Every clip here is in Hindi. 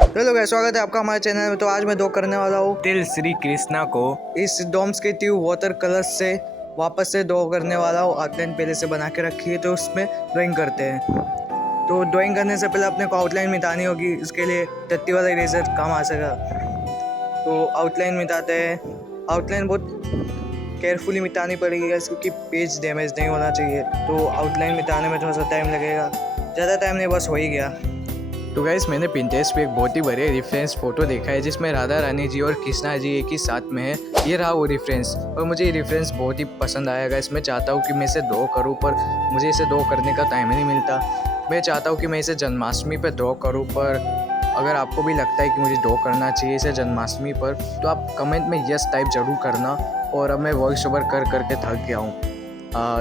हेलो गाइस, स्वागत है आपका हमारे चैनल में। तो आज मैं ड्रॉ करने वाला हूँ तिल श्री कृष्णा को इस डोम्स के ट्यूब वाटर कलर से वापस से ड्रॉ करने वाला हूँ। आउटलाइन पहले से बना के रखी है तो उसमें ड्राइंग करते हैं। तो ड्राइंग करने से पहले अपने को आउटलाइन मिटानी होगी, इसके लिए टट्टी वाला इरेजर काम आ सकेगा। तो आउटलाइन मिटाते हैं। आउटलाइन बहुत केयरफुली मिटानी पड़ेगी क्योंकि पेज डैमेज नहीं होना चाहिए। तो आउटलाइन मिटाने में थोड़ा सा टाइम लगेगा, ज़्यादा टाइम नहीं, बस हो ही गया। तो गाइस मैंने पिंटरेस्ट पे एक बहुत ही बढ़िया रेफरेंस फोटो देखा है जिसमें राधा रानी जी और कृष्णा जी एक ही साथ में है। ये रहा वो रेफरेंस और मुझे ये रेफरेंस बहुत ही पसंद आया। गाइस मैं चाहता हूँ कि मैं इसे ड्रॉ करूँ, पर मुझे इसे ड्रॉ करने का टाइम ही नहीं मिलता। मैं चाहता हूँ कि मैं इसे जन्माष्टमी पर ड्रॉ करूँ, पर अगर आपको भी लगता है कि मुझे ड्रॉ करना चाहिए इसे जन्माष्टमी पर तो आप कमेंट में यस टाइप ज़रूर करना। और अब मैं वॉइस ओवर कर करके थक गया हूँ,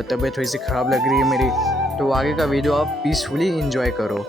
तबीयत थोड़ी सी ख़राब लग रही है मेरी। तो आगे का वीडियो आप पीसफुली इंजॉय करो।